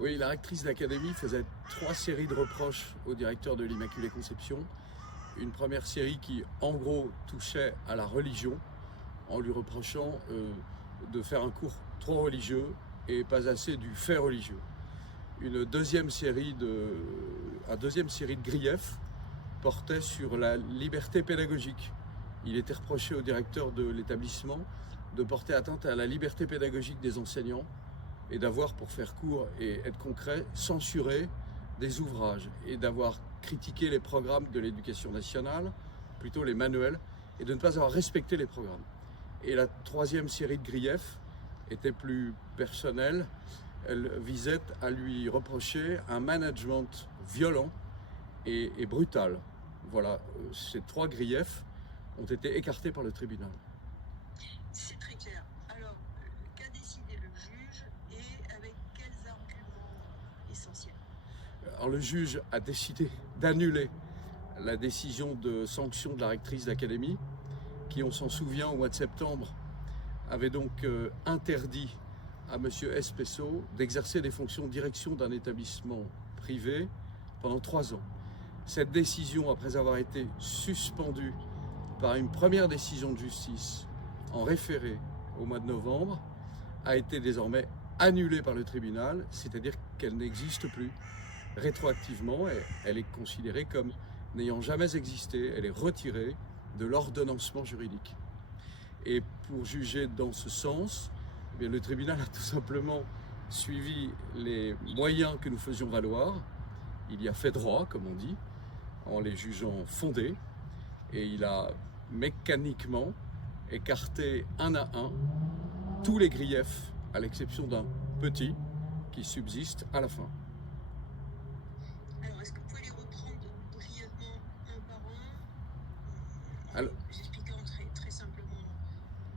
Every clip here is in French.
Oui, la rectrice d'académie faisait 3 séries de reproches au directeur de l'Immaculée Conception. Une première série qui, en gros, touchait à la religion, en lui reprochant de faire un cours trop religieux et pas assez du fait religieux. Un deuxième série de griefs portait sur la liberté pédagogique. Il était reproché au directeur de l'établissement de porter atteinte à la liberté pédagogique des enseignants et d'avoir, pour faire court et être concret, censuré des ouvrages et d'avoir critiqué les programmes de l'éducation nationale, plutôt les manuels, et de ne pas avoir respecté les programmes. Et la troisième série de griefs était plus personnelle. Elle visait à lui reprocher un management violent et brutal. Voilà, ces 3 griefs ont été écartés par le tribunal. C'est très clair. Alors, qu'a décidé le juge et avec quels arguments essentiels? Alors, le juge a décidé d'annuler la décision de sanction de la rectrice d'académie, qui, on s'en souvient, au mois de septembre, avait donc interdit à M. Espesso d'exercer des fonctions de direction d'un établissement privé pendant 3 ans. Cette décision, après avoir été suspendue par une première décision de justice en référé au mois de novembre, a été désormais annulée par le tribunal, c'est-à-dire qu'elle n'existe plus. Rétroactivement, elle est considérée comme n'ayant jamais existé, elle est retirée de l'ordonnancement juridique. Et pour juger dans ce sens, eh bien, le tribunal a tout simplement suivi les moyens que nous faisions valoir. Il y a fait droit, comme on dit, en les jugeant fondés, et il a mécaniquement écarté un à un tous les griefs, à l'exception d'un petit qui subsiste à la fin. Alors, est-ce que vous pouvez les reprendre brièvement un par un, Alors, expliquant très simplement?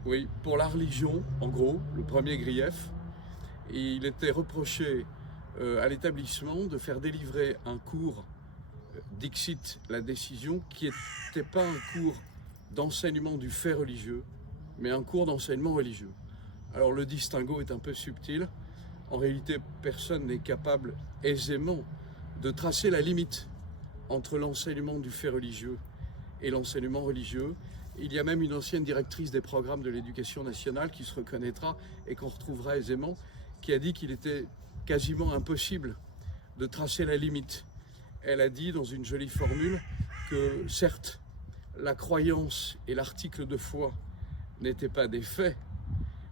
Oui, pour la religion, en gros, le premier grief, il était reproché à l'établissement de faire délivrer un cours, dixit la décision, qui n'était pas un cours d'enseignement du fait religieux, mais un cours d'enseignement religieux. Alors le distinguo est un peu subtil. En réalité, personne n'est capable aisément de tracer la limite entre l'enseignement du fait religieux et l'enseignement religieux. Il y a même une ancienne directrice des programmes de l'éducation nationale qui se reconnaîtra et qu'on retrouvera aisément, qui a dit qu'il était quasiment impossible de tracer la limite. Elle a dit dans une jolie formule que certes, la croyance et l'article de foi n'étaient pas des faits,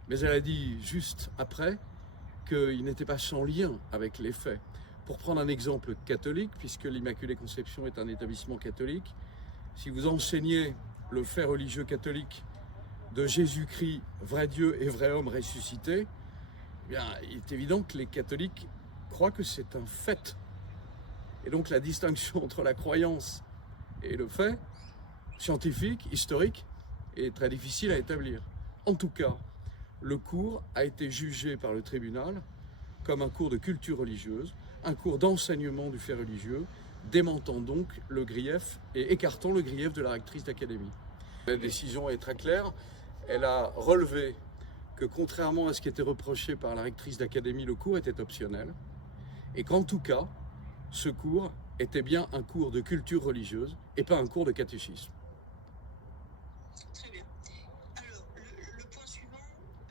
mais elle a dit juste après qu'ils n'étaient pas sans lien avec les faits. Pour prendre un exemple catholique, puisque l'Immaculée Conception est un établissement catholique, si vous enseignez le fait religieux catholique de Jésus-Christ, vrai Dieu et vrai homme ressuscité, eh bien, il est évident que les catholiques croient que c'est un fait. Et donc la distinction entre la croyance et le fait, scientifique, historique, est très difficile à établir. En tout cas, le cours a été jugé par le tribunal comme un cours de culture religieuse, un cours d'enseignement du fait religieux, démentant donc le grief et écartant le grief de la rectrice d'académie. La décision est très claire. Elle a relevé que, contrairement à ce qui était reproché par la rectrice d'académie, le cours était optionnel et qu'en tout cas, ce cours était bien un cours de culture religieuse et pas un cours de catéchisme. Très bien. Alors, le point suivant,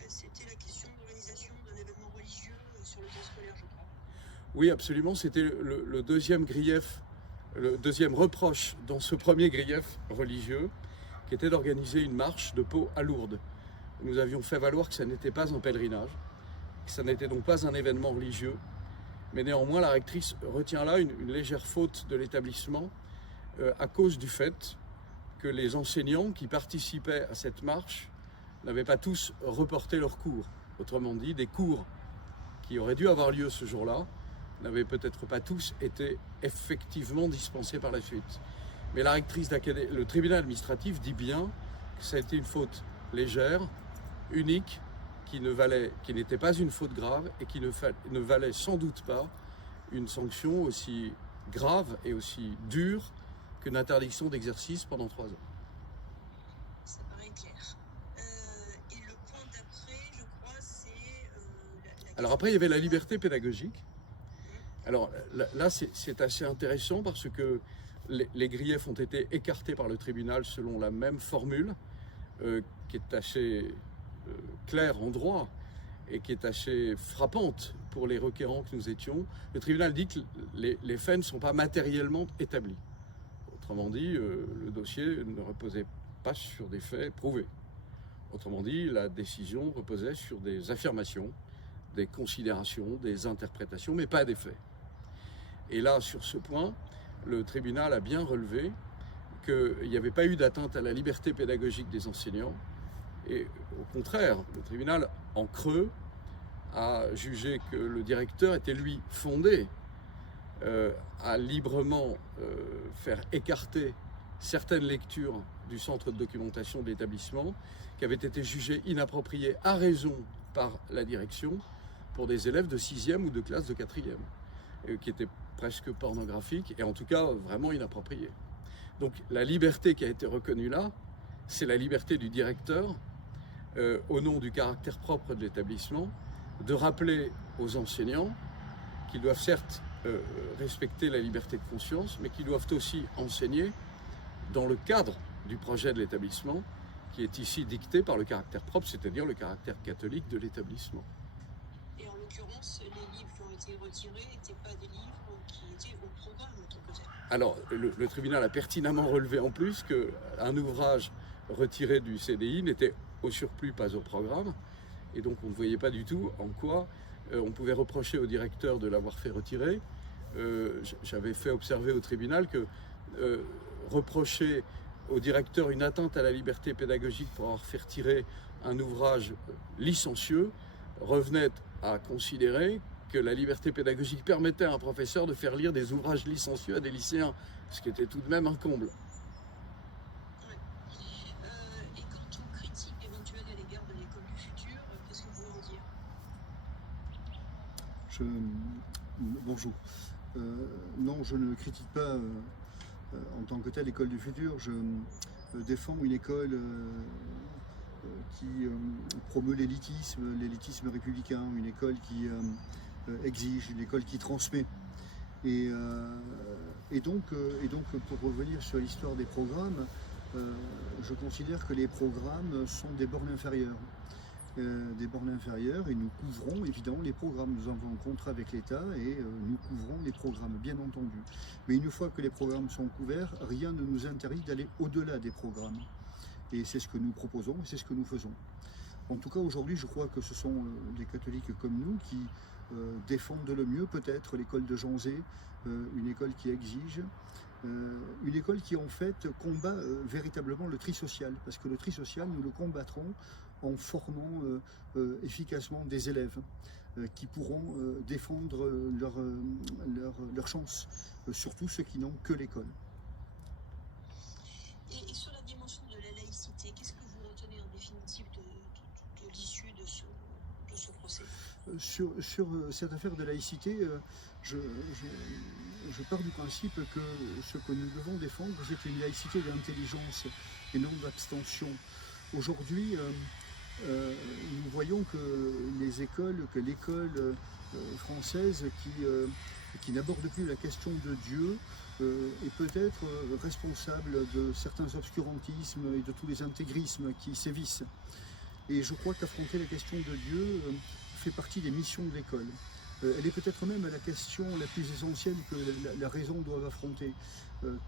c'était la question d'organisation d'un événement religieux sur le temps scolaire, je crois. Oui, absolument. C'était le deuxième grief, le deuxième reproche dans ce premier grief religieux, qui était d'organiser une marche de Pau à Lourdes. Nous avions fait valoir que ça n'était pas un pèlerinage, que ça n'était donc pas un événement religieux, mais néanmoins la rectrice retient là une légère faute de l'établissement à cause du fait que les enseignants qui participaient à cette marche n'avaient pas tous reporté leurs cours. Autrement dit, des cours qui auraient dû avoir lieu ce jour-là n'avaient peut-être pas tous été effectivement dispensés par la suite. Mais la rectrice d'académie, le tribunal administratif dit bien que ça a été une faute légère, unique, qui n'était pas une faute grave et qui ne valait sans doute pas une sanction aussi grave et aussi dure qu'une interdiction d'exercice pendant 3 ans. Ça paraît clair. Et le point d'après, je crois, c'est... Alors après, il y avait la liberté pédagogique. Alors là, c'est assez intéressant parce que les griefs ont été écartés par le tribunal selon la même formule, qui est assez claire en droit et qui est assez frappante pour les requérants que nous étions. Le tribunal dit que les faits ne sont pas matériellement établis. Autrement dit, le dossier ne reposait pas sur des faits prouvés. Autrement dit, la décision reposait sur des affirmations, des considérations, des interprétations, mais pas des faits. Et là, sur ce point, le tribunal a bien relevé qu'il n'y avait pas eu d'atteinte à la liberté pédagogique des enseignants. Et au contraire, le tribunal, en creux, a jugé que le directeur était, lui, fondé à librement faire écarter certaines lectures du centre de documentation de l'établissement qui avaient été jugées inappropriées à raison par la direction pour des élèves de 6e ou de classe de 4e, qui étaient presque pornographiques et en tout cas vraiment inappropriées. Donc la liberté qui a été reconnue là, c'est la liberté du directeur, au nom du caractère propre de l'établissement, de rappeler aux enseignants qu'ils doivent certes respecter la liberté de conscience, mais qu'ils doivent aussi enseigner dans le cadre du projet de l'établissement, qui est ici dicté par le caractère propre, c'est-à-dire le caractère catholique de l'établissement. Et en l'occurrence, les livres qui ont été retirés n'étaient pas des livres qui étaient au programme de ton côté. Alors, le tribunal a pertinemment relevé en plus qu'un ouvrage retiré du CDI n'était au surplus pas au programme, et donc on ne voyait pas du tout en quoi on pouvait reprocher au directeur de l'avoir fait retirer. J'avais fait observer au tribunal que reprocher au directeur une atteinte à la liberté pédagogique pour avoir fait retirer un ouvrage licencieux revenait à considérer que la liberté pédagogique permettait à un professeur de faire lire des ouvrages licencieux à des lycéens, ce qui était tout de même un comble. Ouais. Et quant aux critiques éventuelles à l'égard de l'école du futur, qu'est-ce que vous voulez en dire? Bonjour. Non, je ne critique pas en tant que telle l'école du futur. Je défends une école qui promeut l'élitisme républicain, une école qui exige, une école qui transmet. Et donc, pour revenir sur l'histoire des programmes, je considère que les programmes sont des bornes inférieures. Et nous couvrons évidemment les programmes. Nous avons un contrat avec l'État et nous couvrons les programmes, bien entendu. Mais une fois que les programmes sont couverts, rien ne nous interdit d'aller au-delà des programmes. Et c'est ce que nous proposons et c'est ce que nous faisons. En tout cas, aujourd'hui, je crois que ce sont des catholiques comme nous qui défendent le mieux peut-être l'école de Janzé, une école qui exige, une école qui en fait combat véritablement le tri social, parce que le tri social, nous le combattrons en formant efficacement des élèves qui pourront défendre leur chance, surtout ceux qui n'ont que l'école. Et sur la dimension de la laïcité, qu'est-ce que vous retenez en définitive de l'issue de ce procès? Sur cette affaire de laïcité, je pars du principe que ce que nous devons défendre, c'est une laïcité d'intelligence et non d'abstention. Aujourd'hui, nous voyons que l'école française qui n'aborde plus la question de Dieu est peut-être responsable de certains obscurantismes et de tous les intégrismes qui sévissent. Et je crois qu'affronter la question de Dieu fait partie des missions de l'école. Elle est peut-être même la question la plus essentielle que la raison doit affronter.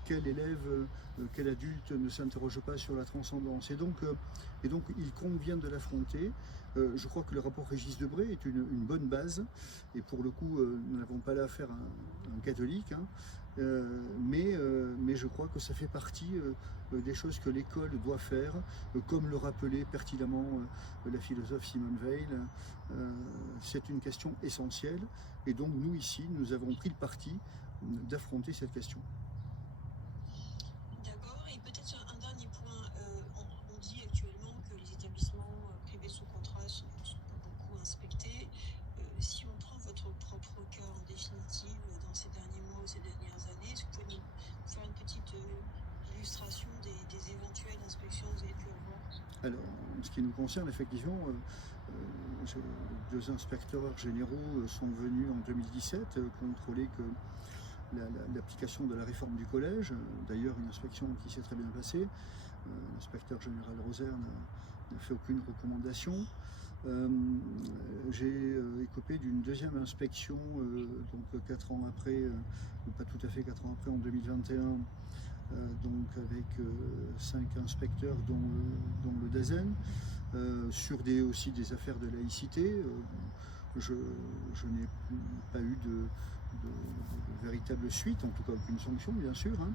Quel élève, quel adulte ne s'interroge pas sur la transcendance? Et donc il convient de l'affronter. Je crois que le rapport Régis Debray est une bonne base. Et pour le coup, nous n'avons pas là affaire à un catholique. Mais je crois que ça fait partie des choses que l'école doit faire, comme le rappelait pertinemment la philosophe Simone Weil. C'est une question essentielle et donc nous ici, nous avons pris le parti d'affronter cette question. D'accord, et peut-être un dernier point, on dit actuellement que les établissements privés sous contrat sont pas beaucoup inspectés. Si on prend votre propre cas en définitive dans ces derniers mois ou ces dernières années, est-ce que vous pouvez nous faire une petite illustration des éventuelles inspections que vous avez pu avoir? Alors, en ce qui nous concerne, effectivement, Deux inspecteurs généraux sont venus en 2017 contrôler que l'application de la réforme du collège, d'ailleurs une inspection qui s'est très bien passée. L'inspecteur général Roser n'a fait aucune recommandation. J'ai écopé d'une deuxième inspection, donc 4 ans après, ou pas tout à fait 4 ans après, en 2021, donc avec 5 inspecteurs dont le DAZEN, sur aussi des affaires de laïcité. Je n'ai pas eu de véritable suite, en tout cas aucune sanction bien sûr. Hein.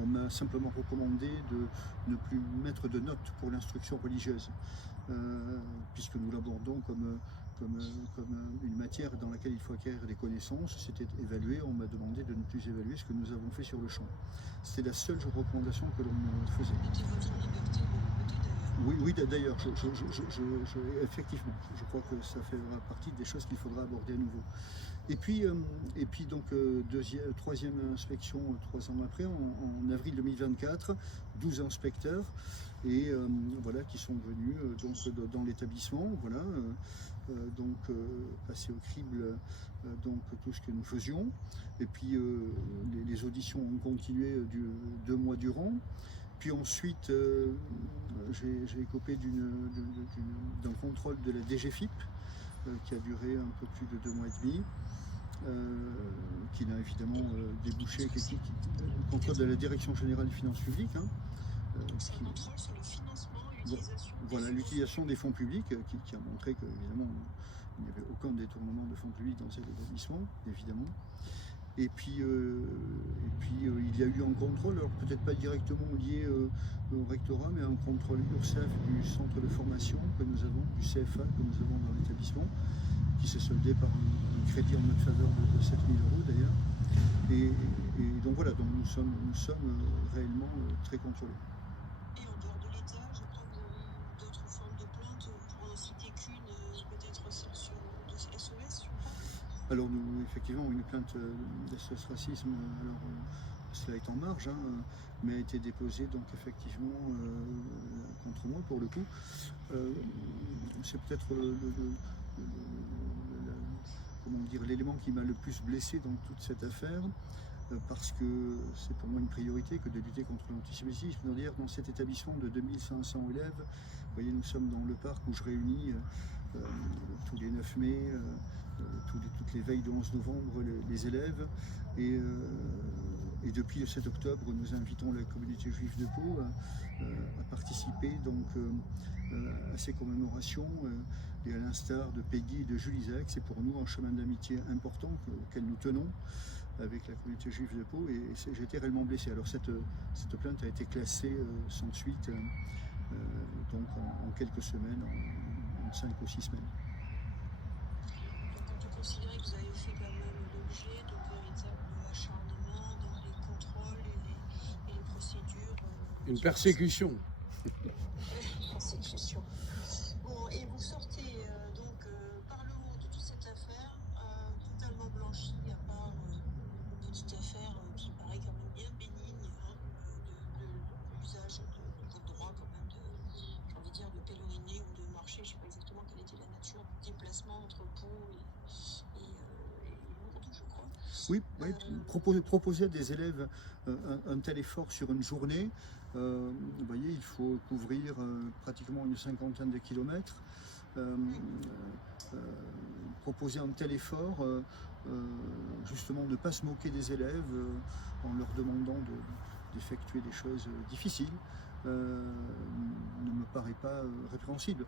On m'a simplement recommandé de ne plus mettre de notes pour l'instruction religieuse, puisque nous l'abordons comme une matière dans laquelle il faut acquérir des connaissances. C'était évalué, on m'a demandé de ne plus évaluer ce que nous avons fait sur le champ. C'était la seule recommandation que l'on me faisait. Oui, d'ailleurs, effectivement, je crois que ça fera partie des choses qu'il faudra aborder à nouveau. Et puis donc, troisième inspection 3 ans après, en avril 2024, 12 inspecteurs et voilà, qui sont venus donc, dans l'établissement, voilà, donc passer au crible donc, tout ce que nous faisions. Et puis les auditions ont continué 2 mois durant. Puis ensuite, j'ai écopé d'un contrôle de la DGFiP qui a duré un peu plus de 2 mois et demi, qui n'a évidemment débouché le contrôle de la Direction générale des finances publiques. Hein, c'est un contrôle sur le financement et l'utilisation voilà, l'utilisation des fonds publics, qui a montré qu'évidemment il n'y avait aucun détournement de fonds publics dans cet établissement, évidemment. Et puis il y a eu un contrôle, alors peut-être pas directement lié au rectorat, mais un contrôle URSAF du centre de formation que nous avons, du CFA que nous avons dans l'établissement, qui s'est soldé par un crédit en notre faveur de 7 000 € d'ailleurs. Et donc voilà, donc nous sommes réellement très contrôlés. Et en dehors de l'État, je crois que vous avez eu d'autres formes de plaintes, pour en citer qu'une, peut-être celle de SOS, je crois. Alors nous, effectivement, une plainte d'SOS Racisme, alors cela est en marge, hein, mais a été déposée donc effectivement contre moi pour le coup. C'est peut-être l'élément qui m'a le plus blessé dans toute cette affaire, parce que c'est pour moi une priorité que de lutter contre l'antisémitisme. C'est-à-dire dans cet établissement de 2500 élèves, vous voyez, nous sommes dans le parc où je réunis tous les 9 mai, toutes les veilles de 11 novembre, les élèves. Et depuis le 7 octobre, nous invitons la communauté juive de Pau à participer donc, à ces commémorations. Et à l'instar de Peggy et de Julie Zach, c'est pour nous un chemin d'amitié important auquel nous tenons avec la communauté juive de Pau. Et j'ai été réellement blessé. Alors cette plainte a été classée sans suite, donc en quelques semaines, en 5 ou 6 semaines. Donc on peut considérer que vous avez fait quand même l'objet de véritables acharnements dans les contrôles et les procédures. Une persécution. Persécution. Bon, et vous sortez donc par le haut de toute cette affaire, totalement blanchie, à part une petite affaire qui paraît quand même bien bénigne, hein, de l'usage de votre droit quand même j'ai envie de dire, de pèleriner ou de marcher. Je ne sais pas exactement quelle était la nature du déplacement entre Pau et Lourdes, je crois. Oui, proposer à des élèves un tel effort sur une journée, vous voyez, il faut couvrir pratiquement une 50aine de kilomètres. Proposer un tel effort, justement ne pas se moquer des élèves en leur demandant d'effectuer des choses difficiles, ne me paraît pas répréhensible.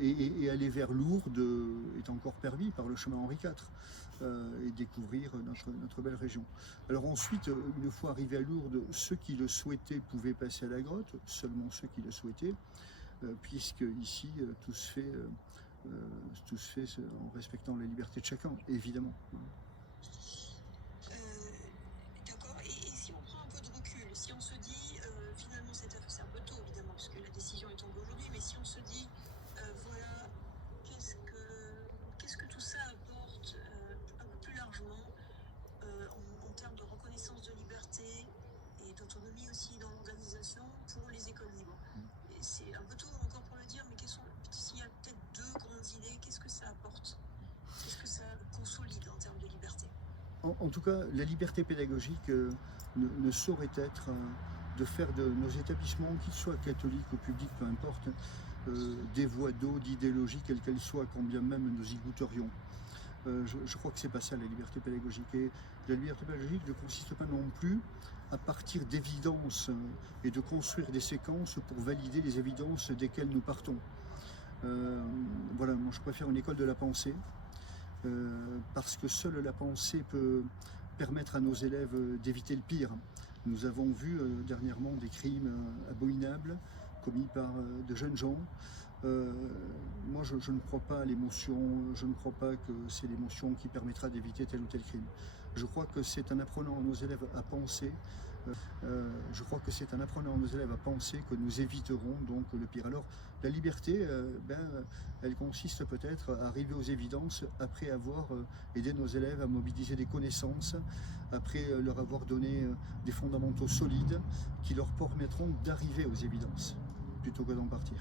Et aller vers Lourdes est encore permis par le chemin Henri IV, et découvrir notre belle région. Alors ensuite, une fois arrivé à Lourdes, ceux qui le souhaitaient pouvaient passer à la grotte, seulement ceux qui le souhaitaient, puisque ici tout se fait en respectant la liberté de chacun, évidemment. D'accord, et si on prend un peu de recul, si on se dit, finalement cette affaire, c'est un peu tôt évidemment, puisque la décision est tombée aujourd'hui, mais si on se dit, voilà, qu'est-ce que tout ça apporte un peu plus largement en termes de reconnaissance de liberté et d'autonomie aussi dans l'organisation pour les écoles libres. C'est un peu tôt encore pour le dire, mais s'il y a peut-être 2 grandes idées, qu'est-ce que ça apporte? Qu'est-ce que ça consolide en termes de liberté? En tout cas, la liberté pédagogique ne saurait être de faire de nos établissements, qu'ils soient catholiques ou publics, peu importe, des voies d'eau d'idéologie, quelles qu'elles soient, quand bien même nous y goûterions. Je crois que c'est pas ça la liberté pédagogique. Et la liberté pédagogique ne consiste pas non plus à partir d'évidences et de construire des séquences pour valider les évidences desquelles nous partons. Voilà, moi je préfère une école de la pensée, parce que seule la pensée peut permettre à nos élèves d'éviter le pire. Nous avons vu dernièrement des crimes abominables commis par de jeunes gens. Moi, je ne crois pas à l'émotion, je ne crois pas que c'est l'émotion qui permettra d'éviter tel ou tel crime. Je crois que c'est en apprenant à nos élèves à penser, que nous éviterons donc le pire. Alors, la liberté, elle consiste peut-être à arriver aux évidences après avoir aidé nos élèves à mobiliser des connaissances, après leur avoir donné des fondamentaux solides qui leur permettront d'arriver aux évidences plutôt que d'en partir.